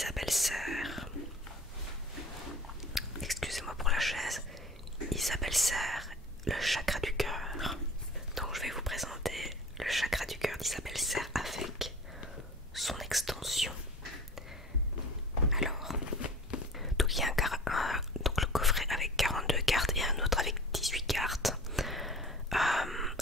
Isabelle Serre. Excusez-moi pour la chaise. Isabelle Serre, le chakra du cœur. Donc je vais vous présenter le chakra du cœur d'Isabelle Serre avec son extension. Alors, donc il y a donc le coffret avec 42 cartes et un autre avec 18 cartes,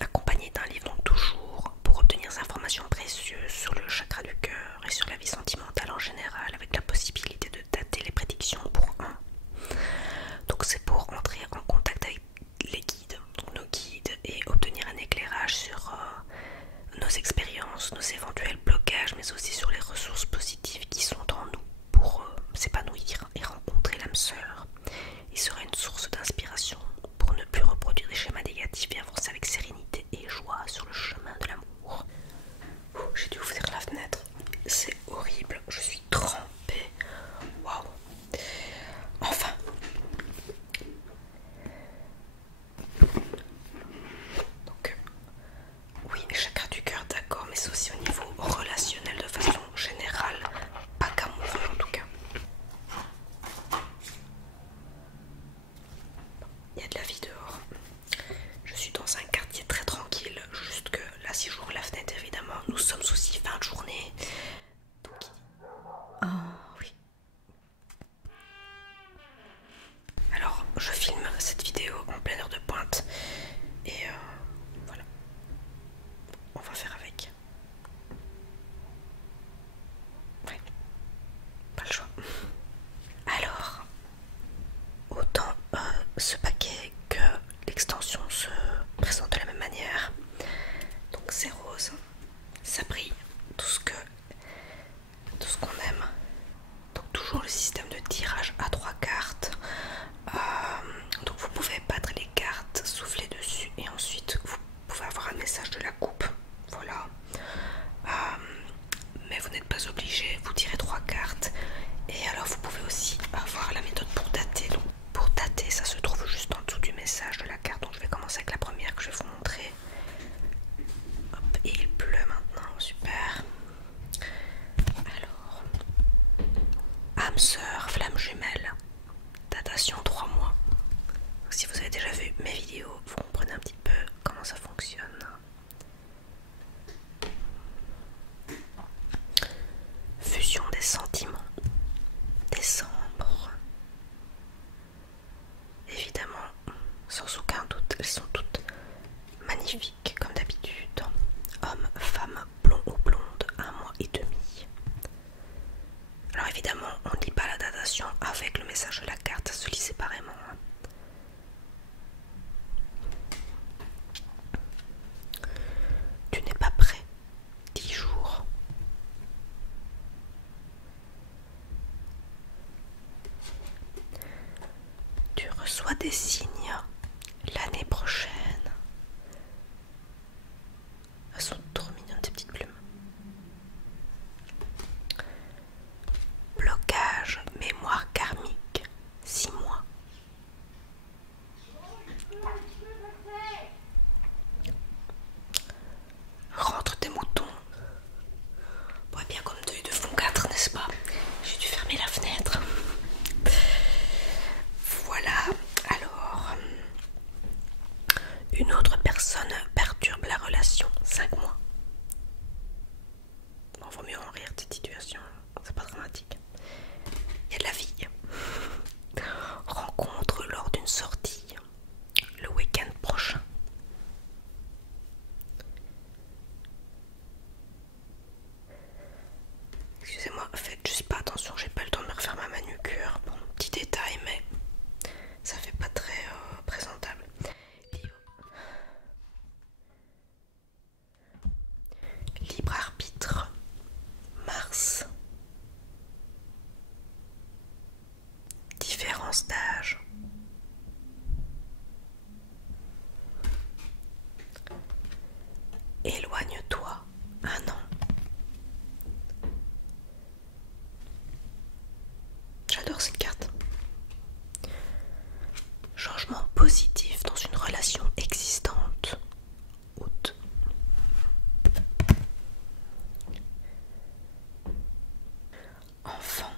accompagné d'un livre, donc toujours pour obtenir des informations précieuses sur le chakra du cœur et sur la vie sentimentale en général, avec la possibilité de dater les prédictions pour un. Donc c'est pour entrer en contact avec les guides, donc nos guides, et obtenir un éclairage sur nos expériences, nos éventuels blocages, mais aussi sur les ressources positives qui sont en nous pour s'épanouir et rencontrer l'âme sœur. Il sera une source d'inspiration pour ne plus reproduire des schémas négatifs et avancer avec sérénité et joie sur le chemin de l'amour. J'ai dû ouvrir la fenêtre, c'est horrible, je suis trempée. Waouh. Enfin. Donc, oui, chakra du cœur, d'accord, mais c'est aussi au niveau relationnel de façon générale, pas qu'amoureux en tout cas. Il y a de la vie dehors. Je suis dans un quartier très tranquille, juste que là, si j'ouvre la fenêtre, évidemment, nous sommes aussi fin de journée. Donc, oh oui. Alors, je filme cette vidéo en pleine heure de pointe et voilà. On va faire avec. Ouais, pas le choix. Alors, autant ce paquet que l'extension se présente de la même manière. Donc c'est rose, ça brille, tout ce qu'on aime. Donc toujours le système de tirage à 3 cartes. Donc vous pouvez battre les cartes, souffler dessus et ensuite vous pouvez avoir un message de la coupe. Voilà. Mais vous n'êtes pas obligé, vous tirez 3 cartes. Et alors vous pouvez aussi avoir la méthode pour dater. Donc pour dater, ça se trouve juste en dessous du message de la carte. Donc je vais commencer avec la première que je vais vous montrer. Hop, et il pleut maintenant, super. Alors, âme sœur, flamme jumelle, datation 3 mois. Donc, si vous avez déjà vu mes vidéos, vous comprenez un petit peu comment ça fonctionne. Fusion des sentiments, décembre. Évidemment, sans aucun doute, elles sont toutes magnifiques comme d'habitude. Homme, femme, blond ou blonde, 1 mois et demi. Alors évidemment, on ne lit pas la datation avec le message de la carte, ça se lit séparément. Tu n'es pas prêt, 10 jours. Tu reçois des signes l'année prochaine. Elles sont trop mignonnes ces petites plumes. Blocage, mémoire karmique, 6 mois. Rentre tes moutons. Bon, et bien comme 2 et 2 font 4, n'est-ce pas? J'ai dû fermer la fenêtre. Voilà, alors une autre personne perturbe la relation, 5 mois. Bon, vaut mieux en rire de cette situation, c'est pas dramatique. Il y a de la vie. Rencontre lors d'une sortie le week-end prochain. Excusez-moi, faites juste pas attention, j'ai pas le temps de me refaire ma manucure. Bon, petit détail, mais ça fait pas très présentable. Libre arbitre, Mars. Différence d'âge. Éloigne-toi, 1 an. J'adore cette carte. Changement positif dans une relation existante. Août. Enfant.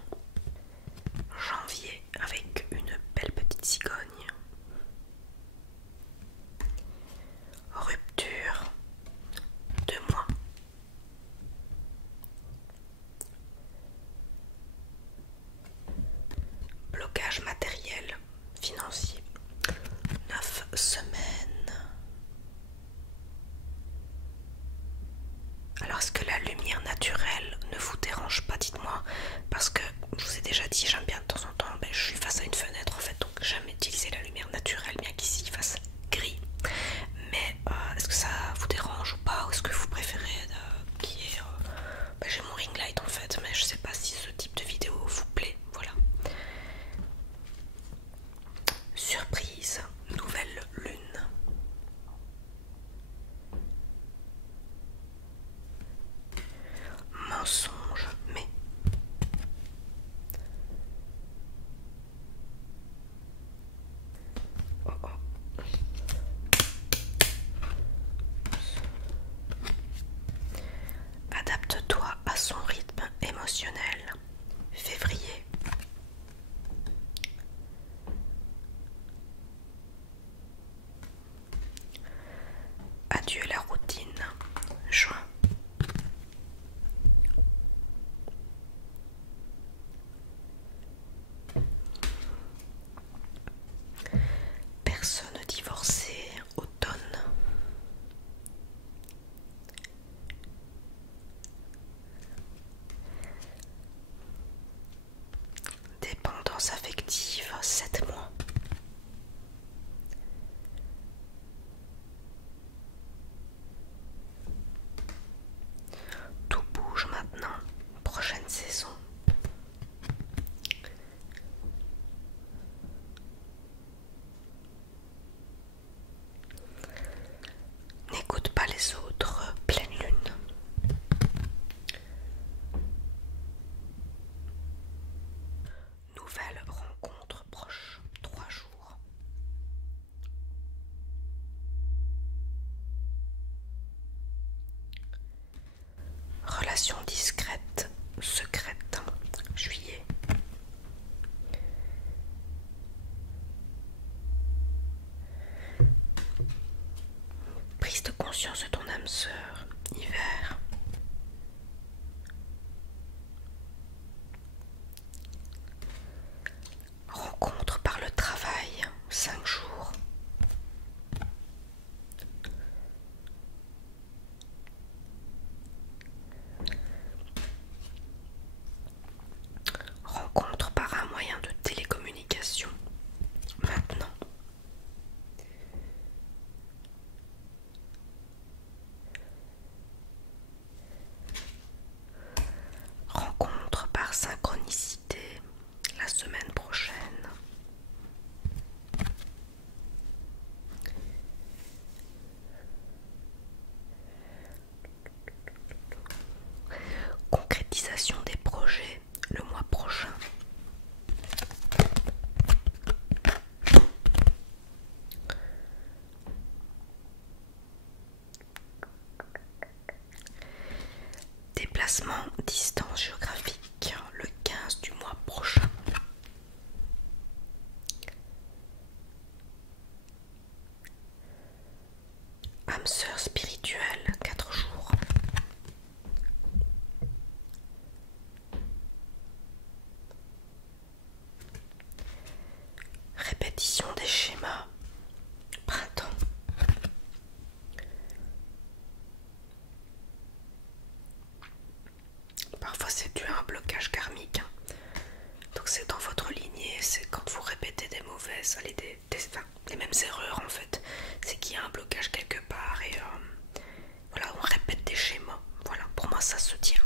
déjà dit, j'aime bien de temps en temps, je suis face à une fenêtre en fait, donc j'aime utiliser la lumière naturelle, bien qu'ici il fasse gris. Mais est-ce que ça vous dérange ou pas, ou est-ce que vous préférez qu'il y ait... j'ai mon ring light en fait, mais je sais pas si ce type de vidéo vous plaît, voilà. Surprise, nouvelle lune. Mensonge, mais... Oh oh. Adapte-toi à son rythme émotionnel. Février. Adieu la routine. Juin. Personne divorcée. Automne. Dépendance affective. 7 mois. Tout bouge maintenant. Prochaine saison. N'écoute pas les autres. Pleine lune. Nouvelle rencontre proche. 3 jours. Relation discrète. Secrète. Juillet. Prise de conscience de ton âme sœur. Hiver. Rencontre par le travail. 5 jours. Rencontre par un moyen de télécommunication. Maintenant. Rencontre par synchronicité. La semaine prochaine. Concrétisation des projets le mois prochain. Déplacement distance géographique le 15 du mois prochain. Âme sœur spirituelle 4 jours. Répétition des schémas. Printemps. Parfois c'est dû à un blocage karmique. Donc c'est dans votre lignée, c'est quand vous répétez des mauvaises, les mêmes erreurs en fait. C'est qu'il y a un blocage quelque part et voilà, on répète des schémas. Voilà, pour moi ça se tient.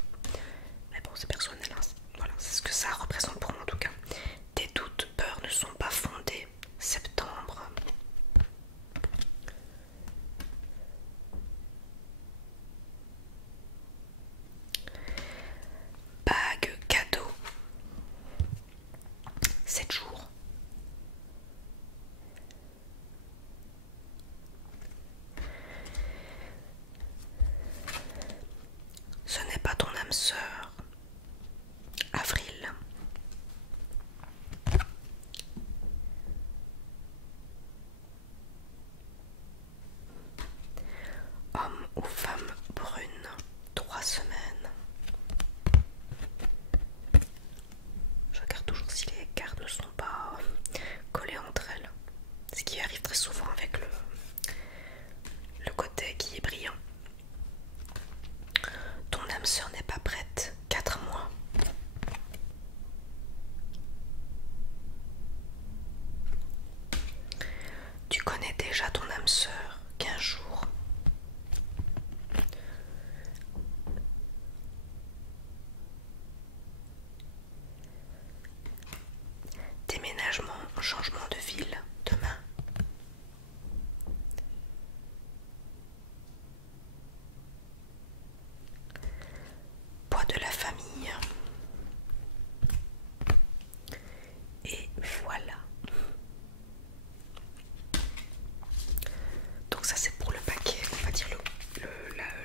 Mais bon, c'est personnel, hein. Voilà, c'est ce que ça représente pour moi en tout cas. Tes doutes, peurs ne sont pas fondés. Septembre. Bague cadeau. 7 jours. Ce n'est pas l'âme sœur, 15 jours. Déménagement, changement de ville, demain. Poids de la famille. Et voilà. Donc ça c'est pour le paquet, on va dire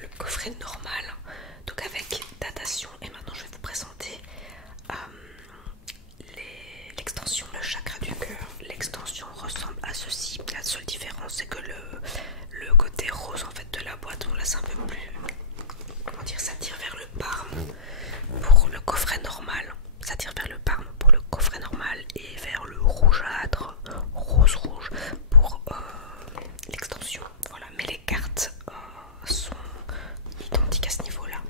le coffret normal. Donc avec datation. Et maintenant je vais vous présenter l'extension, le chakra du cœur. L'extension ressemble à ceci. La seule différence c'est que le côté rose en fait de la boîte, on laisse un peu plus, comment dire, ça tire vers le parme pour le coffret normal. Ça tire vers le parme pour le coffret normal et vers le rougeâtre, rose rouge pour l'extension. Voilà, mais les cartes sont identiques à ce niveau-là.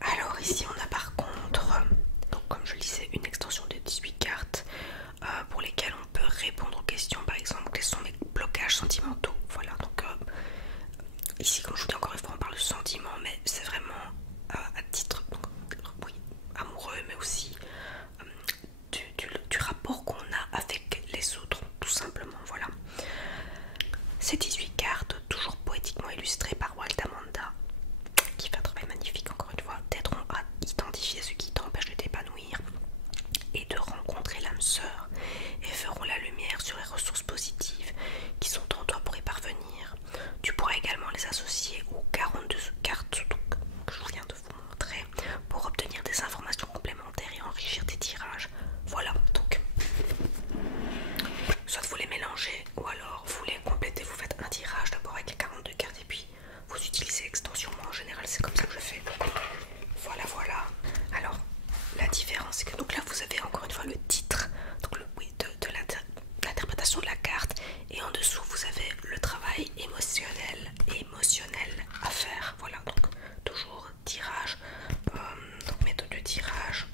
Alors ici on a par contre, donc comme je le disais, une extension de 18 cartes pour lesquelles on peut répondre aux questions, par exemple quels sont mes blocages sentimentaux. Voilà, donc ici comme je vous dis encore une fois on parle de sentiments, mais c'est vraiment à titre, donc, oui, amoureux, mais aussi du rapport qu'on a avec les autres, tout simplement. Voilà, ces 18 cartes, toujours poétiquement illustrées par Walt Amanda, qui fait un travail magnifique encore une fois, t'aideront à identifier ce qui t'empêche de t'épanouir et de rencontrer l'âme sœur, et feront la lumière sur les ressources positives qui sont en toi pour y parvenir. Tu pourras également les associer aux 42 cartes donc, que je viens de vous montrer pour obtenir des informations complémentaires et enrichir tes tirages. Voilà, donc soit vous les mélangez ou alors vous les complétez, vous faites un tirage d'abord avec les 42 cartes et puis vous utilisez l'extension. Moi en général c'est comme ça que je fais. Voilà, voilà. Alors la différence c'est que donc là vous avez encore une fois le titre, donc oui, de l'interprétation de la carte, et en dessous vous avez le travail émotionnel à faire. Voilà, donc toujours tirage, donc méthode de tirage.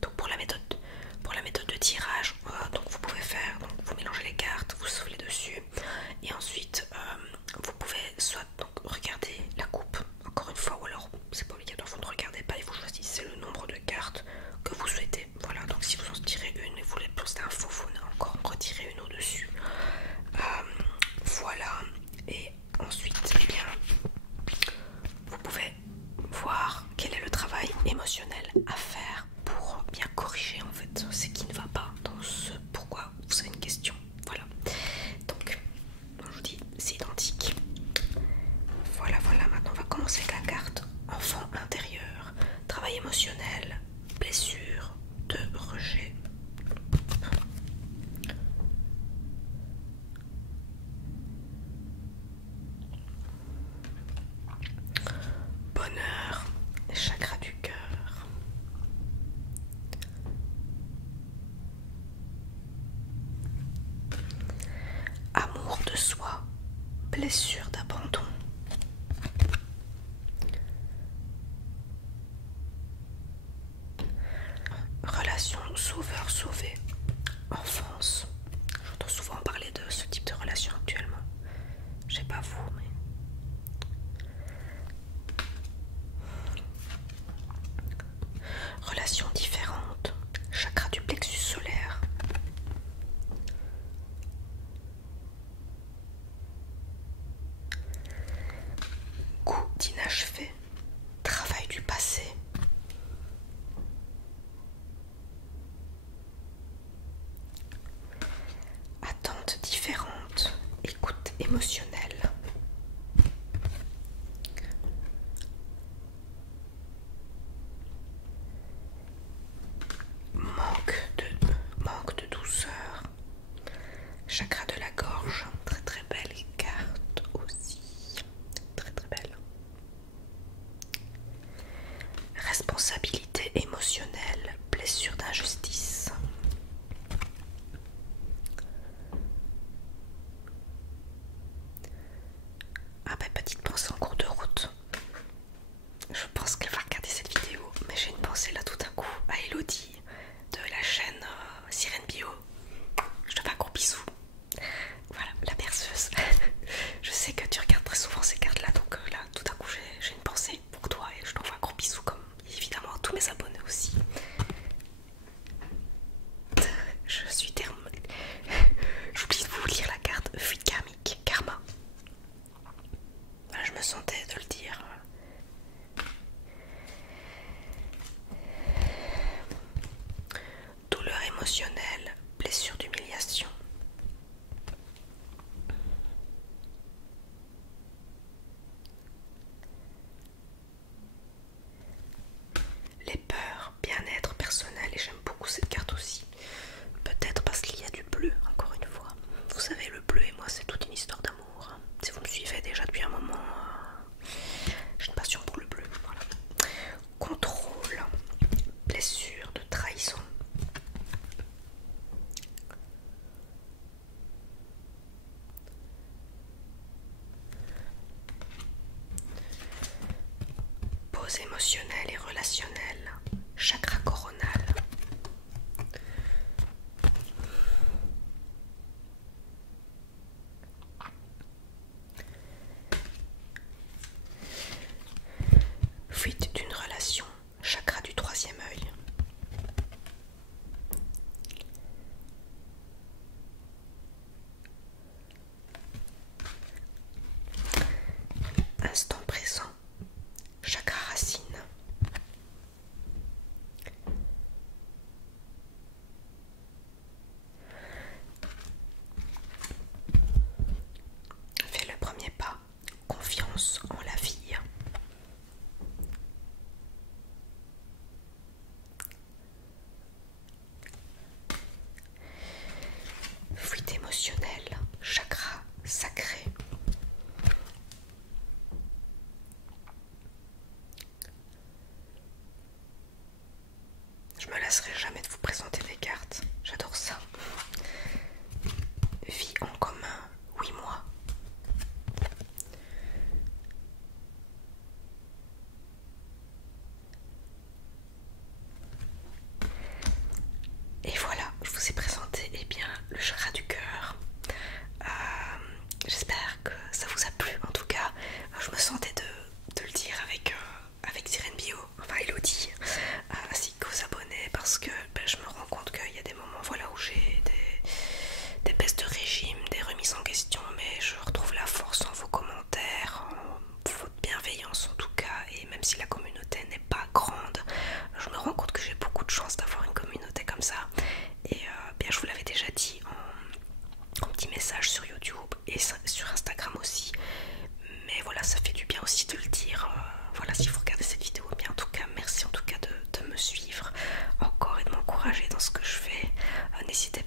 Donc pour la méthode de tirage, donc vous pouvez faire, donc vous mélangez les cartes, vous soufflez dessus, et ensuite vous pouvez soit donc regarder la coupe encore une fois, ou alors c'est pas obligatoire, vous ne regardez pas et vous choisissez le nombre de cartes que vous souhaitez. Voilà, donc si vous en tirez une et vous voulez poster un faux, vous encore en retirez une au-dessus. Voilà, et ensuite, eh bien, vous pouvez voir quel est le travail émotionnel à faire pour bien corriger en fait ce qui ne va pas dans ce pourquoi vous avez une question. Voilà, donc je vous dis c'est identique. Voilà, voilà, maintenant on va commencer avec la carte enfant intérieur, travail émotionnel, blessure de rejet. Bonheur, chakra du cœur. Amour de soi, blessure d'abandon. Relation sauveur-sauvé, enfance. J'entends souvent parler de ce type de relation actuellement. Je sais pas vous, mais... Relations différentes, chakra du plexus solaire. Goût d'inachevé, travail du passé. Attentes différentes, écoute émotionnelle. Manque de douceur, chakra de la gorge, très très belle carte aussi, très très belle. Responsabilité émotionnelle, blessure d'injustice. Ah bah, petite pensée en cours de route. Je pense qu'elle va regarder cette vidéo, mais j'ai une pensée là tout d'un coup à Elodie sentais de le dire. Douleur émotionnelle, blessure d'humiliation. Les peurs, bien-être personnel, et j'aime beaucoup cette carte aussi. Peut-être parce qu'il y a du bleu, encore une fois. Vous savez, le bleu et moi, c'est toute une histoire d'amour. Si vous me suivez déjà depuis un moment, j'ai une passion pour le bleu. Voilà. Contrôle, blessure de trahison. Pause émotionnelle et relationnelle, chakra coronal. Fuite d'une relation, chakra du troisième œil. Instant présent, chakra racine. Fais le premier pas, confiance en la vie. Fuite émotionnelle, chakra sacré. Je me lasserai jamais de vous présenter des cartes, j'adore ça. Vie en commun, 8 mois. Et voilà, je vous ai présenté le chakra du cœur. J'espère que ça vous a plu. En tout cas, je me sentais de le dire avec Sirène Bio, enfin Elodie, ainsi qu'aux abonnés, parce que je me rends compte qu'il y a des moments où j'ai des baisses de régime, des remises en question, mais je retrouve la force en vos commentaires, en votre bienveillance en tout cas, et même si la communauté n'est pas grande, je me rends compte que j'ai beaucoup de chance d'avoir une communauté comme ça. Et je vous l'avais déjà dit en petit message sur YouTube et sur Instagram aussi, mais voilà, ça fait du bien aussi de le dire. Voilà, si vous regardez cette vidéo, bien en tout cas merci en tout cas de me suivre encore et de m'encourager dans ce que je fais. N'hésitez